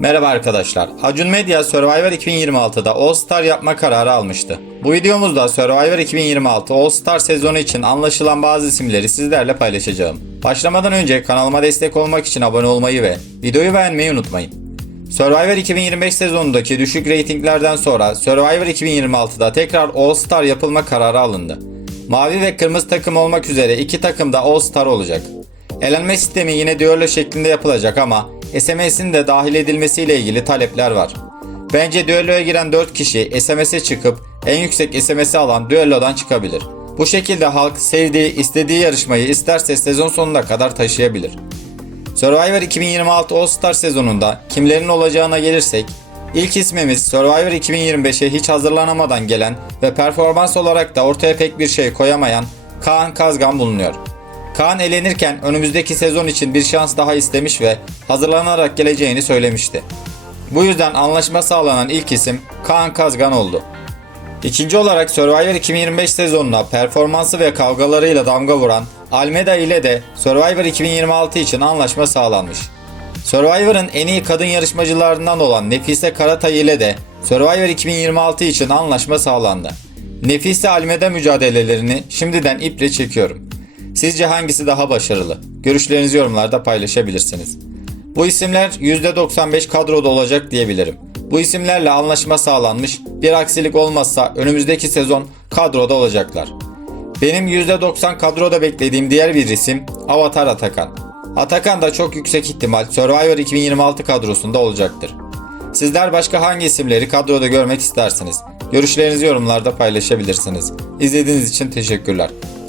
Merhaba arkadaşlar. Acun Medya Survivor 2026'da All Star yapma kararı almıştı. Bu videomuzda Survivor 2026 All Star sezonu için anlaşılan bazı isimleri sizlerle paylaşacağım. Başlamadan önce kanalıma destek olmak için abone olmayı ve videoyu beğenmeyi unutmayın. Survivor 2025 sezonundaki düşük reytinglerden sonra Survivor 2026'da tekrar All Star yapılma kararı alındı. Mavi ve kırmızı takım olmak üzere iki takım da All Star olacak. Elenme sistemi yine düello şeklinde yapılacak ama SMS'in de dahil edilmesiyle ilgili talepler var. Bence düelloya giren 4 kişi SMS'e çıkıp en yüksek SMS'i alan düellodan çıkabilir. Bu şekilde halk sevdiği, istediği yarışmayı isterse sezon sonuna kadar taşıyabilir. Survivor 2026 All Star sezonunda kimlerin olacağına gelirsek, ilk ismimiz Survivor 2025'e hiç hazırlanamadan gelen ve performans olarak da ortaya pek bir şey koyamayan Kaan Kazgan bulunuyor. Kaan elenirken önümüzdeki sezon için bir şans daha istemiş ve hazırlanarak geleceğini söylemişti. Bu yüzden anlaşma sağlanan ilk isim Kaan Kazgan oldu. İkinci olarak Survivor 2025 sezonuna performansı ve kavgalarıyla damga vuran Almeda ile de Survivor 2026 için anlaşma sağlanmış. Survivor'ın en iyi kadın yarışmacılarından olan Nefise Karatay ile de Survivor 2026 için anlaşma sağlandı. Nefise Almeda mücadelelerini şimdiden iple çekiyorum. Sizce hangisi daha başarılı? Görüşlerinizi yorumlarda paylaşabilirsiniz. Bu isimler %95 kadroda olacak diyebilirim. Bu isimlerle anlaşma sağlanmış, bir aksilik olmazsa önümüzdeki sezon kadroda olacaklar. Benim %90 kadroda beklediğim diğer bir isim Avatar Atakan. Atakan da çok yüksek ihtimal Survivor 2026 kadrosunda olacaktır. Sizler başka hangi isimleri kadroda görmek istersiniz? Görüşlerinizi yorumlarda paylaşabilirsiniz. İzlediğiniz için teşekkürler.